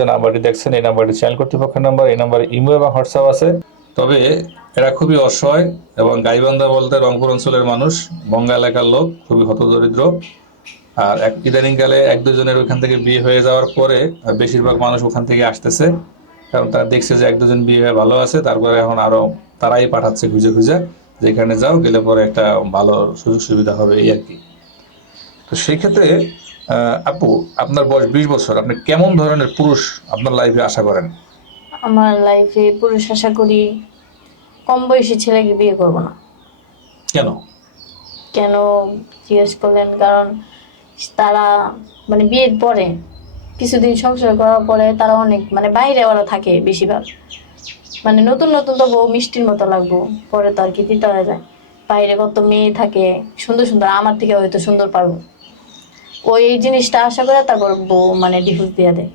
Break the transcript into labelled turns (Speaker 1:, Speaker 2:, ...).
Speaker 1: যে নাম্বারটি দেখছেন এই নাম্বারটি চ্যানেল কর্তৃপক্ষের নাম্বার এই নাম্বারে ইমো এবং হোয়াটসঅ্যাপ আছে। তবে এরা খুবই অসহায় এবং গাইবান্ধা বলতে রংপুর অঞ্চলের মানুষ বঙ্গা এলাকার লোক খুবই হতদরিদ্র। আর এক ইদানিংকালে এক দুজনের ওইখান থেকে বিয়ে হয়ে যাওয়ার পরে বেশিরভাগ মানুষ ওখান থেকে আসতেছে। কারণ তারা দেখছে যে এক দুজন বিয়ে হয়ে ভালো আছে তারপরে এখন আরও তারাই পাঠাচ্ছে খুঁজে খুঁজে যেখানে যাও গেলে পরে একটা ভালো সুযোগ সুবিধা হবে এই আর কি। তো সেই ক্ষেত্রে আহ, আপু আপনার বয়স বিশ বছর আপনি কেমন ধরনের পুরুষ আপনার লাইফে আশা করেন?
Speaker 2: আমার লাইফে পুরুষ আশা করি কম বয়সী ছেলেকে বিয়ে করব না।
Speaker 1: কেন?
Speaker 2: কেন জিজ্ঞেস করলেন? কারণ তারা মানে বিয়ের পরে কিছুদিন সংসার করার পরে তারা অনেক মানে বাইরে ওরা থাকে বেশিরভাগ। মানে নতুন নতুন তো বউ মিষ্টির মতো লাগবো পরে তো আর কি দিতে হয়ে যায়। বাইরে কত মেয়ে থাকে সুন্দর সুন্দর আমার থেকে হয়তো সুন্দর পারব। ওই জিনিসটা আশা করে তারপর বউ মানে ডিভোর্স দিয়ে দেয়।